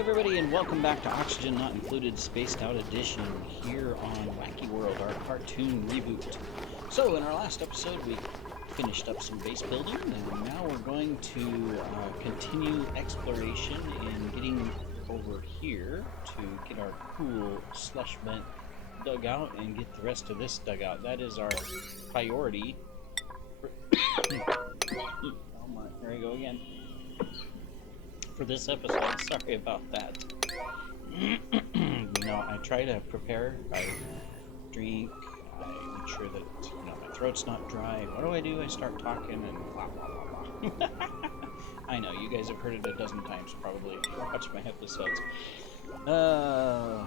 everybody, and welcome back to Oxygen Not Included Spaced Out Edition here on Wacky World, our cartoon reboot. So, in our last episode, we finished up some base building, and now we're going to continue exploration and getting over here to get our cool slush vent dugout and get the rest of this dugout. That is our priority. Oh my, there we go again. For this episode, sorry about that. I try to prepare. I drink. I make sure that my throat's not dry. What do? I start talking and blah blah blah blah. I know you guys have heard it a dozen times probably if you watch my episodes. Oh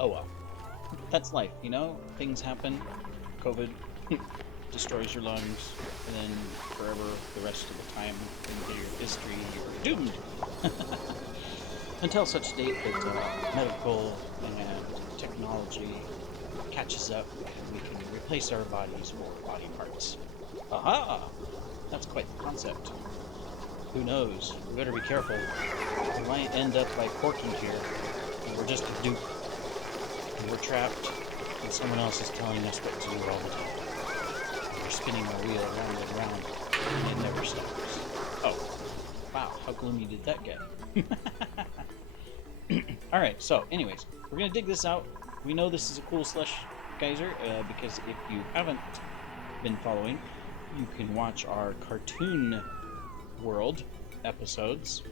well, that's life. Things happen. COVID destroys your lungs, and then forever the rest of the time in your history you're doomed. Until such date that medical and technology catches up and we can replace our bodies for body parts. Aha! That's quite the concept. Who knows? We better be careful. We might end up like Porky here, and we're just a dupe. And we're trapped, and someone else is telling us what to do all the time. We're spinning our wheel around and around, and it never stops. Oh, wow, how gloomy did that get? Alright, so, anyways, we're going to dig this out. We know this is a cool slush geyser, because if you haven't been following, you can watch our cartoon world episodes,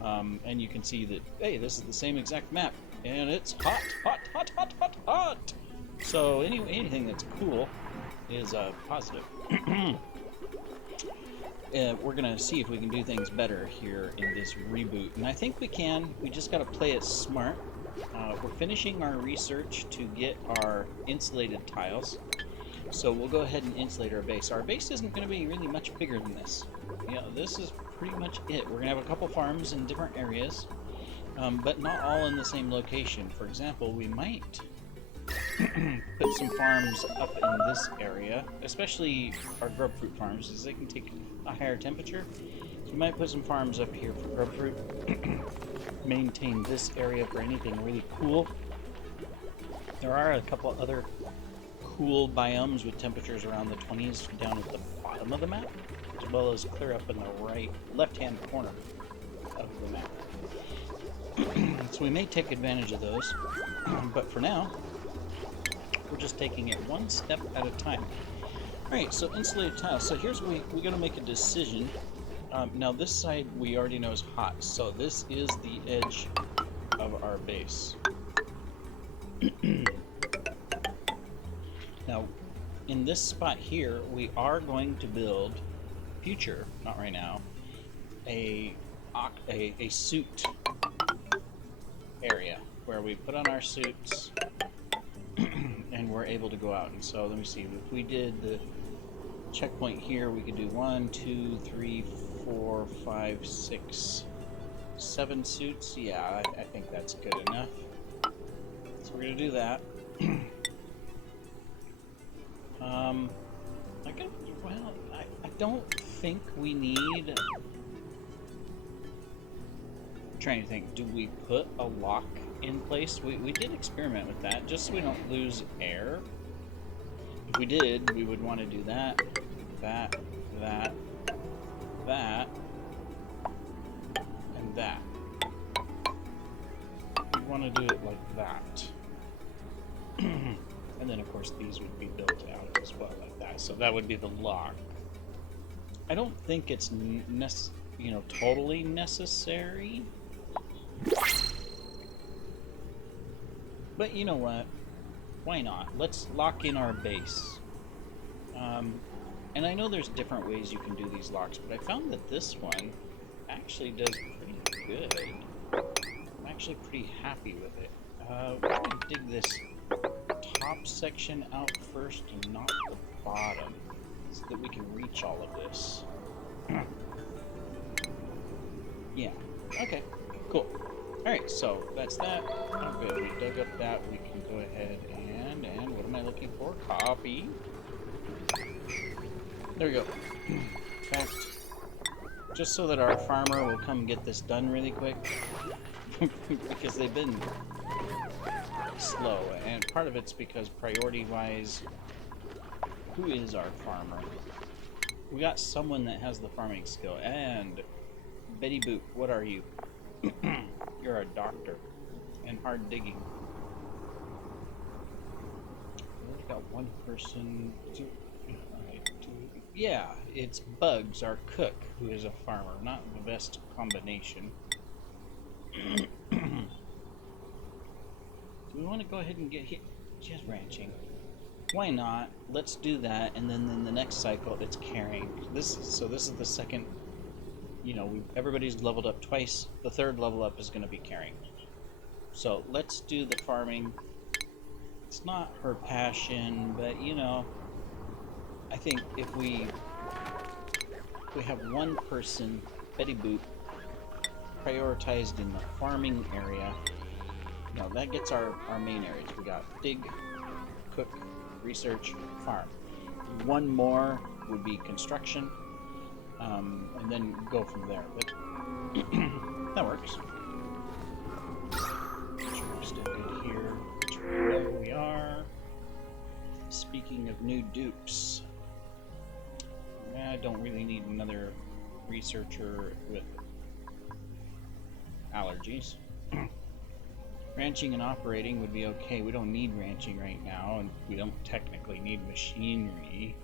and you can see that, hey, this is the same exact map, and it's hot, hot, hot, hot, hot, hot! So, anything that's cool is positive. We're gonna see if we can do things better here in this reboot, and I think we can. We just gotta play it smart. We're finishing our research to get our insulated tiles, so we'll go ahead and insulate our base. Our base isn't gonna be really much bigger than this. This is pretty much it. We're gonna have a couple farms in different areas, but not all in the same location. For example, we might put some farms up in this area, especially our grubfruit farms, as they can take a higher temperature. So we might put some farms up here for grubfruit. Maintain this area for anything really cool. There are a couple other cool biomes with temperatures around the 20s down at the bottom of the map, as well as clear up in the left-hand corner of the map. So we may take advantage of those, but for now, we're just taking it one step at a time. Alright, so insulated tiles. So here's where we got to make a decision. Now this side we already know is hot, so this is the edge of our base. Now, in this spot here, we are going to build future, not right now, a suit area where we put on our suits and we're able to go out. And so let me see, if we did the checkpoint here, we could do 1, 2, 3, 4, 5, 6, 7 suits. Yeah, I think that's good enough. So we're gonna do that. I don't think we need. I'm trying to think, do we put a lock in place? We did experiment with that, just so we don't lose air. If we did, we would want to do that, that, and that. We want to do it like that. And then, of course, these would be built out as well like that. So that would be the lock. I don't think it's totally necessary. But you know what? Why not? Let's lock in our base. And I know there's different ways you can do these locks, but I found that this one actually does pretty good. I'm actually pretty happy with it. We're going to dig this top section out first and not the bottom, so that we can reach all of this. Yeah. Okay. Cool. Alright, so that's that. Oh, good. We dug up that. We can go ahead and what am I looking for? Copy. There we go. In fact, Just so that our farmer will come get this done really quick. Because they've been slow, and part of it's because priority-wise, who is our farmer? We got someone that has the farming skill, and Betty Boot, what are you? You're a doctor, and hard digging. We only got one person. Yeah, it's Bugs, our cook, who is a farmer. Not the best combination. Do we want to go ahead and get hit? Just ranching. Why not? Let's do that, and then in the next cycle, it's carrying. This is the second. You know, everybody's leveled up twice. The third level up is going to be carrying. So let's do the farming. It's not her passion, but you know, I think if we have one person, Betty Boot, prioritized in the farming area, you know, that gets our main areas. We got dig, cook, research, farm. One more would be construction, and then go from there. But that works. Sure we're still good here. Where we are. Speaking of new dupes, I don't really need another researcher with allergies. Ranching and operating would be okay. We don't need ranching right now, and we don't technically need machinery.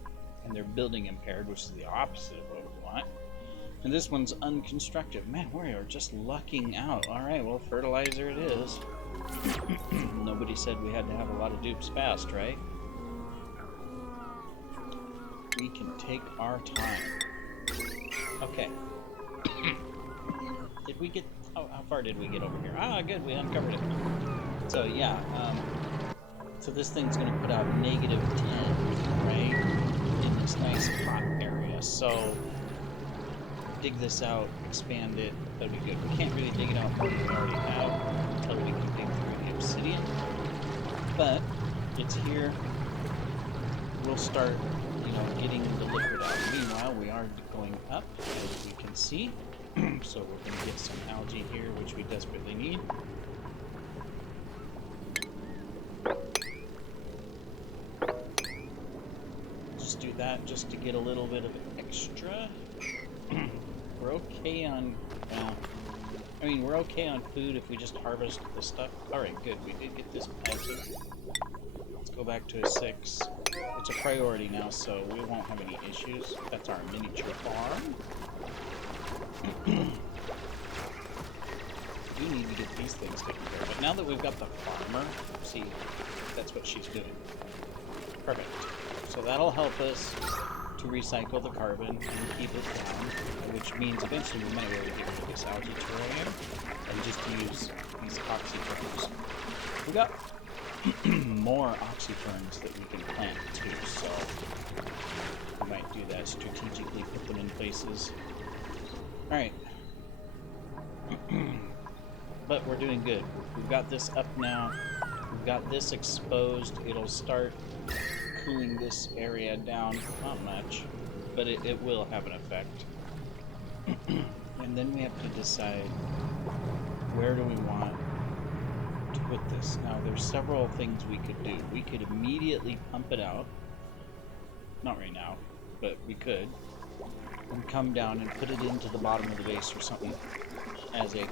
And they're building impaired, which is the opposite of what we want. And this one's unconstructive. Man, we are just lucking out. Alright, well, fertilizer it is. Nobody said we had to have a lot of dupes fast, right? We can take our time. Okay. Did we get... Oh, how far did we get over here? Ah, good, we uncovered it. So, yeah, so this thing's going to put out -10, right? In this nice hot area. So, dig this out, expand it, that'd be good. We can't really dig it out more than we already have until we can dig through the obsidian. But, it's here. We'll start, you know, getting the liquid out. Meanwhile, we are going up, as you can see. So we're going to get some algae here, which we desperately need. Just do that just to get a little bit of extra. We're okay on... I mean, we're okay on food if we just harvest the stuff. Alright, good. We did get this planted. Let's go back to a 6. It's a priority now, so we won't have any issues. That's our miniature farm. We need to get these things taken care of. But now that we've got the farmer, see, that's what she's doing. Perfect. So that'll help us to recycle the carbon and keep it down, which means eventually we might be able to get rid of this algae terrarium and just use these oxyferns. We got more oxyferns that we can plant too, so we might do that strategically, put them in places. Alright. But we're doing good. We've got this up now. We've got this exposed. It'll start cooling this area down. Not much, but it will have an effect. And then we have to decide where do we want to put this. Now, there's several things we could do. We could immediately pump it out. Not right now, but we could. And come down and put it into the bottom of the base or something as a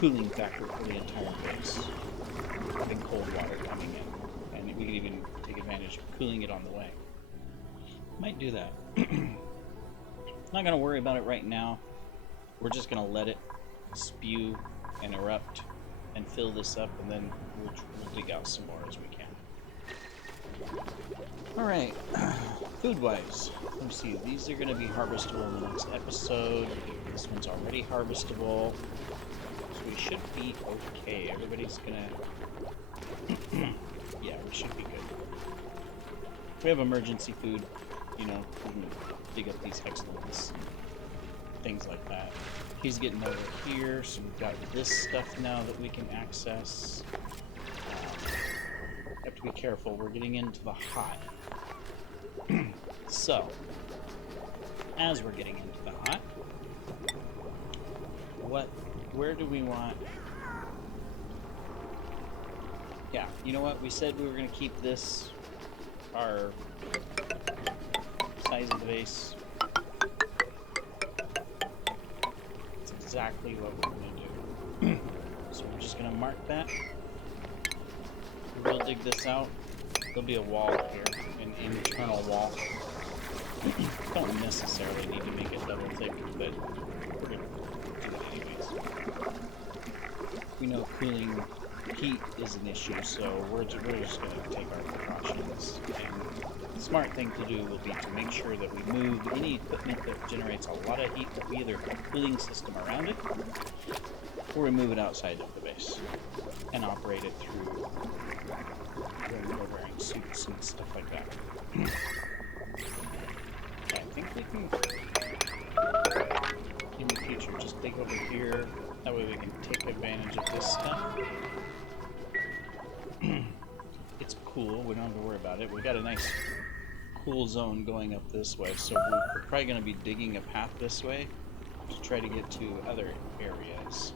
cooling factor for the entire base. Having cold water coming in. And we could even take advantage of cooling it on the way. Might do that. Not going to worry about it right now. We're just going to let it spew and erupt and fill this up, and then we'll dig out some more as we can. Alright, food-wise, let me see, these are going to be harvestable in the next episode. This one's already harvestable, so we should be okay. Everybody's going to... yeah, we should be good. We have emergency food, you know, we can dig up these excellents, things like that. He's getting over here, so we've got this stuff now that we can access. Have to be careful, we're getting into the hot. So, as we're getting into the hot, Where do we want? Yeah, you know what? We said we were going to keep this our size of the base. That's exactly what we're going to do. So we're just going to mark that. We'll dig this out. There'll be a wall here, an internal wall. Don't necessarily need to make it double thick, but we're going to do it anyways. We know cooling heat is an issue, so we're just going to take our precautions. And the smart thing to do will be to make sure that we move any equipment that generates a lot of heat. We either put a cooling system around it, or we move it outside of the base and operate it through wearing suits and stuff like that. I think we can, in the future, just dig over here. That way we can take advantage of this stuff. It's cool. We don't have to worry about it. We've got a nice cool zone going up this way, so we're probably going to be digging a path this way to try to get to other areas.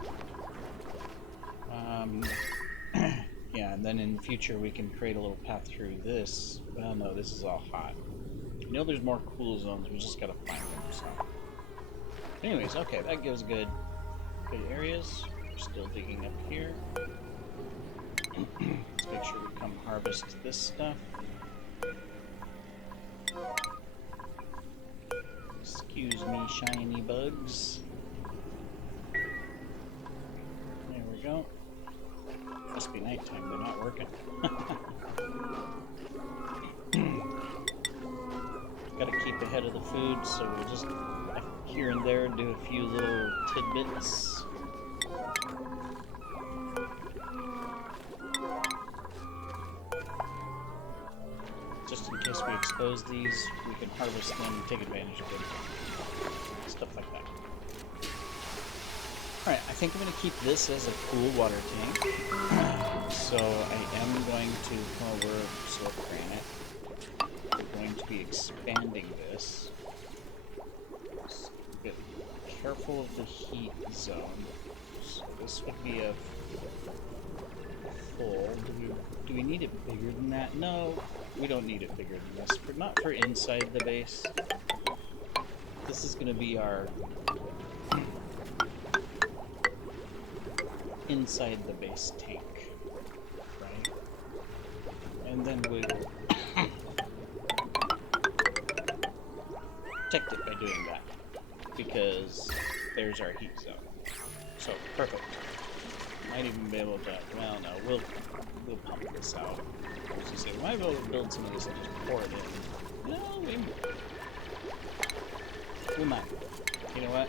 Yeah, and then in the future we can create a little path through this. Well, no, this is all hot. You know there's more cool zones, we just gotta find them, so. Anyways, okay, that gives good areas. We're still digging up here. Let's make sure we come harvest this stuff. Excuse me, shiny bugs. There we go. Must be nighttime, they're not working. Gotta keep ahead of the food, so we'll just here and there do a few little tidbits. Just in case we expose these, we can harvest them and take advantage of them. Stuff like that. Alright, I think I'm going to keep this as a cool water tank. So I am going to come over soil granite. We're going to be expanding this. Just be careful of the heat zone. So this would be a full. Do we need it bigger than that? No, we don't need it bigger than this. Not for inside the base. This is going to be our inside the base tank, right? And then we will protect it by doing that, because there's our heat zone. So perfect. Might even be able to. Well, no, we'll pump this out. So say, we might be able to build some of this and just pour it in. No, we might. You know what?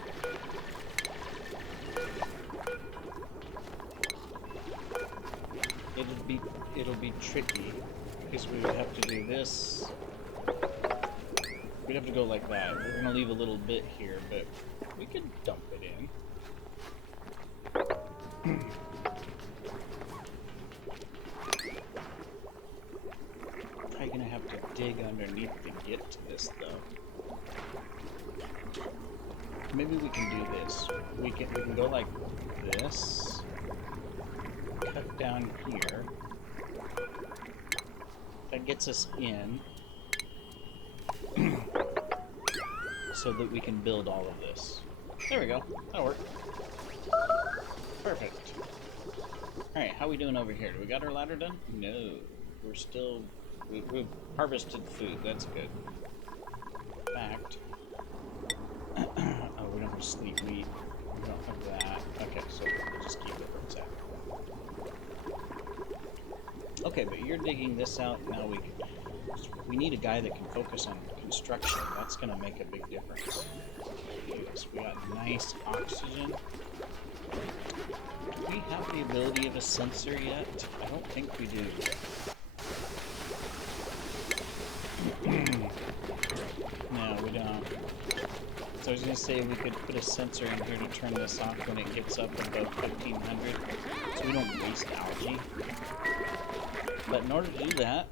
It'll be tricky because we would have to do this. We'd have to go like that. We're gonna leave a little bit here, but we could dump it in. Probably gonna have to dig underneath to get to this though. Maybe we can do this. We can go like this. Cut down here. That gets us in. So that we can build all of this. There we go. That'll work. Perfect. Alright, how are we doing over here? Do we got our ladder done? No. We're still... We've harvested food. That's good. In fact... oh, we don't have sleep meat. We don't have that. Okay, so we'll just keep it where it's at. Okay, but you're digging this out. Now we need a guy that can focus on construction. That's going to make a big difference. Yes, we got nice oxygen. Do we have the ability of a sensor yet? I don't think we do. No, we don't. So I was going to say we could put a sensor in here to turn this off when it gets up above 1500, so we don't waste algae. But in order to do that,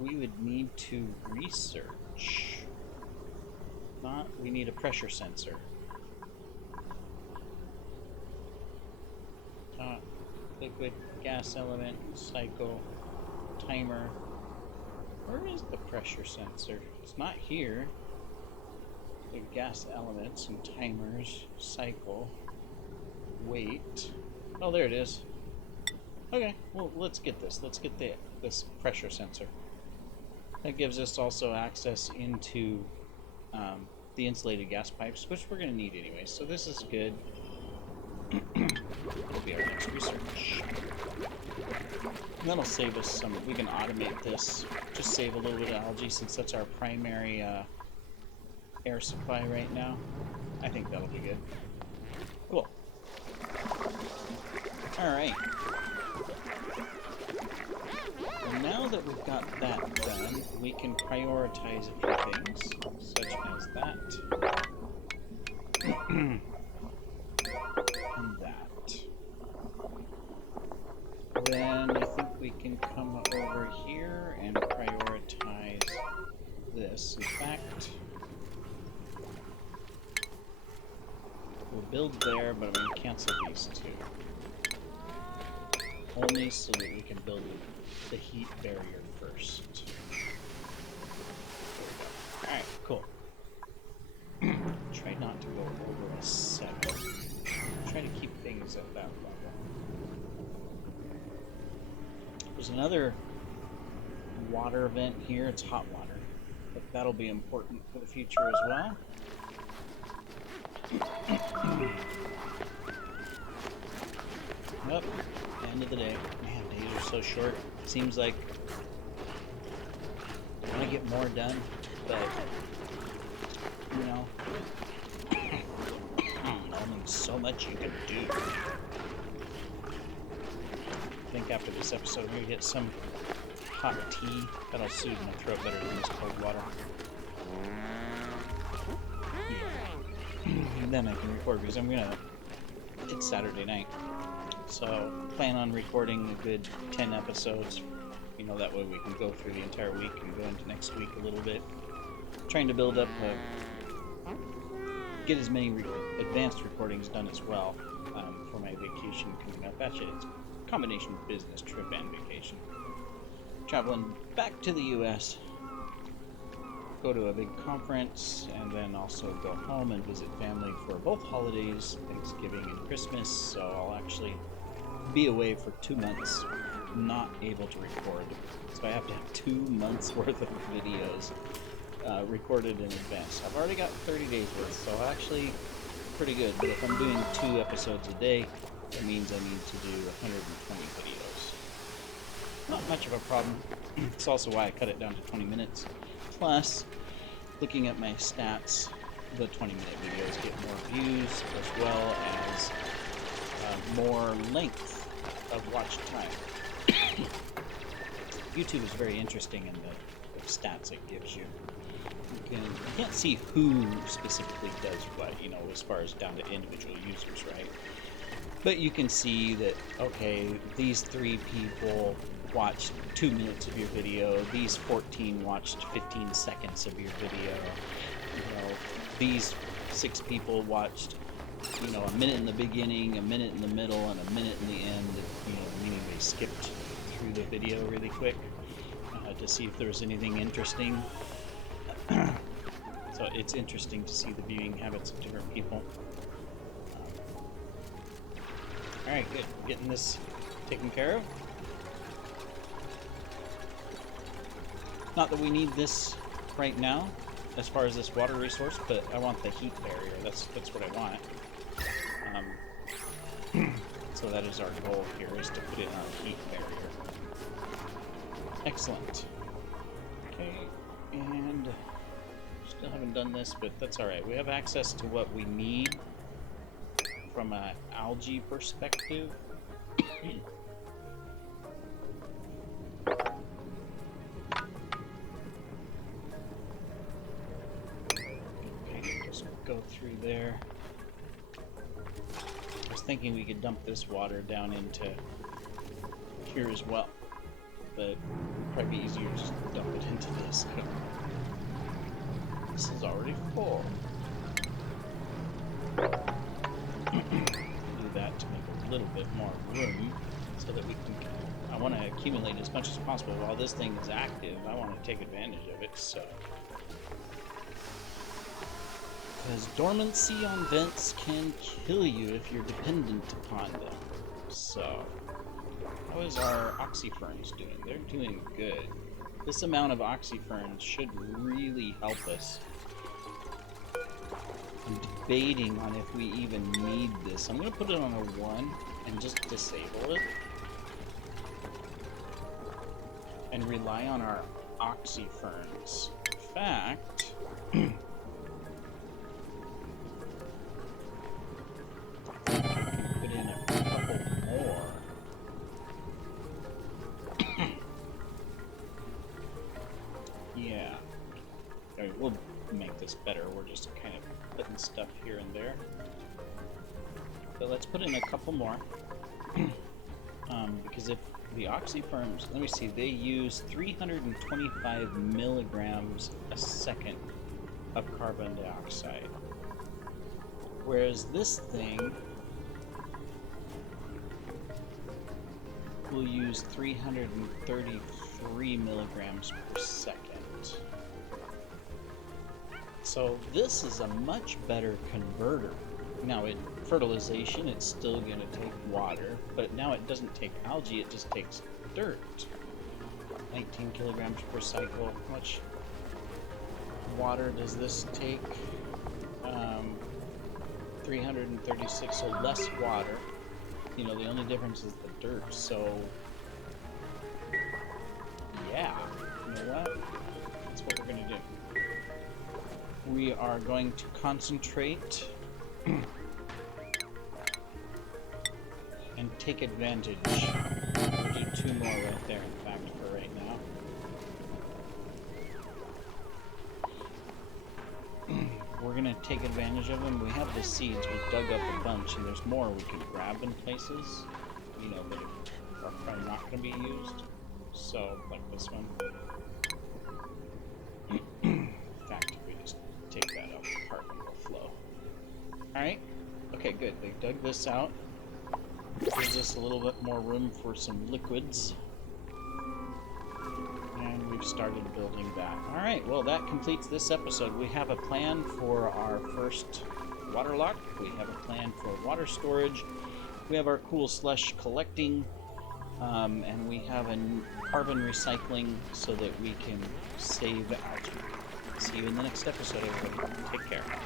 we would need to research Not, we need a pressure sensor. Liquid, gas element, cycle, timer. Where is the pressure sensor? It's not here. The gas elements and timers, cycle, weight. Oh, there it is. Okay, well, let's get this. Let's get this pressure sensor. That gives us also access into the insulated gas pipes, which we're going to need anyway. So this is good. That'll be our next research. And that'll save us some. We can automate this. Just save a little bit of algae since that's our primary air supply right now. I think that'll be good. Cool. Alright. Well, now that we've got that done, we can prioritize a few things, such as that. And that. Then I think we can come over here and prioritize this. In fact, we'll build there, but I'm going to cancel these two. Only so that we can build the heat barrier first. Alright, cool. Try not to go over a 7. Try to keep things at that level. There's another water vent here. It's hot water, but that'll be important for the future as well. Yep, end of the day. Man, days are so short. It seems like I want to get more done, but you know, only so much you can do. I think after this episode, we're gonna get some hot tea that'll soothe my throat better than this cold water. Yeah. And then I can record because it's Saturday night. So plan on recording a good 10 episodes. You know, that way we can go through the entire week and go into next week a little bit. Trying to build up, get as many advanced recordings done as well for my vacation coming up. Actually, it's a combination of business trip and vacation. Traveling back to the U.S., go to a big conference, and then also go home and visit family for both holidays, Thanksgiving and Christmas. So I'll actually be away for 2 months, not able to record. So I have to have 2 months worth of videos recorded in advance. I've already got 30 days worth, so actually pretty good. But if I'm doing 2 episodes a day, that means I need to do 120 videos. Not much of a problem. It's also why I cut it down to 20 minutes. Plus, looking at my stats, the 20-minute videos get more views as well as more length of watch time. YouTube is very interesting in the stats it gives you. You can't see who specifically does what, you know, as far as down to individual users, right? But you can see that, okay, these 3 people watched 2 minutes of your video, these 14 watched 15 seconds of your video, you know, these 6 people watched, you know, a minute in the beginning, a minute in the middle, and a minute in the end, you know, meaning they skipped through the video really quick to see if there was anything interesting. So it's interesting to see the viewing habits of different people. Alright, good. Getting this taken care of. Not that we need this right now, as far as this water resource, but I want the heat barrier. That's what I want. So that is our goal here, is to put in our heat barrier. Excellent. Okay, and still haven't done this, but that's alright. We have access to what we need from an algae perspective. Okay, just go through there. I was thinking we could dump this water down into here as well, but it'd probably be easier just to dump it into this. This is already full. Do that to make a little bit more room so that we can... I want to accumulate as much as possible while this thing is active. I want to take advantage of it, so... Because dormancy on vents can kill you if you're dependent upon them. So, how is our oxyferns doing? They're doing good. This amount of oxyferns should really help us. I'm debating on if we even need this. I'm going to put it on a 1 and just disable it. And rely on our oxyferns. In fact... put in a couple more. Yeah. Okay, we'll make this better. We're just kind of putting stuff here and there. But let's put in a couple more. Because if the oxyferns, let me see, they use 325 milligrams a second of carbon dioxide. Whereas this thing will use 333 milligrams per second. So this is a much better converter. Now in fertilization it's still going to take water, but now it doesn't take algae, it just takes dirt. 19 kilograms per cycle. How much water does this take? 336, so less water. You know, the only difference is the dirt, so yeah, you know what? That's what we're going to do. We are going to concentrate and take advantage. We'll do 2 more right there, in fact, for right now. We're going to take advantage of them. We have the seeds. We've dug up a bunch, and there's more we can grab in places, you know, that are probably not going to be used. So, like this one. In fact, if we just take that out, the carbon will flow. Alright. Okay, good. They dug this out. Gives us a little bit more room for some liquids. And we've started building that. Alright, well that completes this episode. We have a plan for our first water lock. We have a plan for water storage. We have our cool slush collecting. And we have a carbon recycling so that we can save algae. See you in the next episode, everybody. Take care.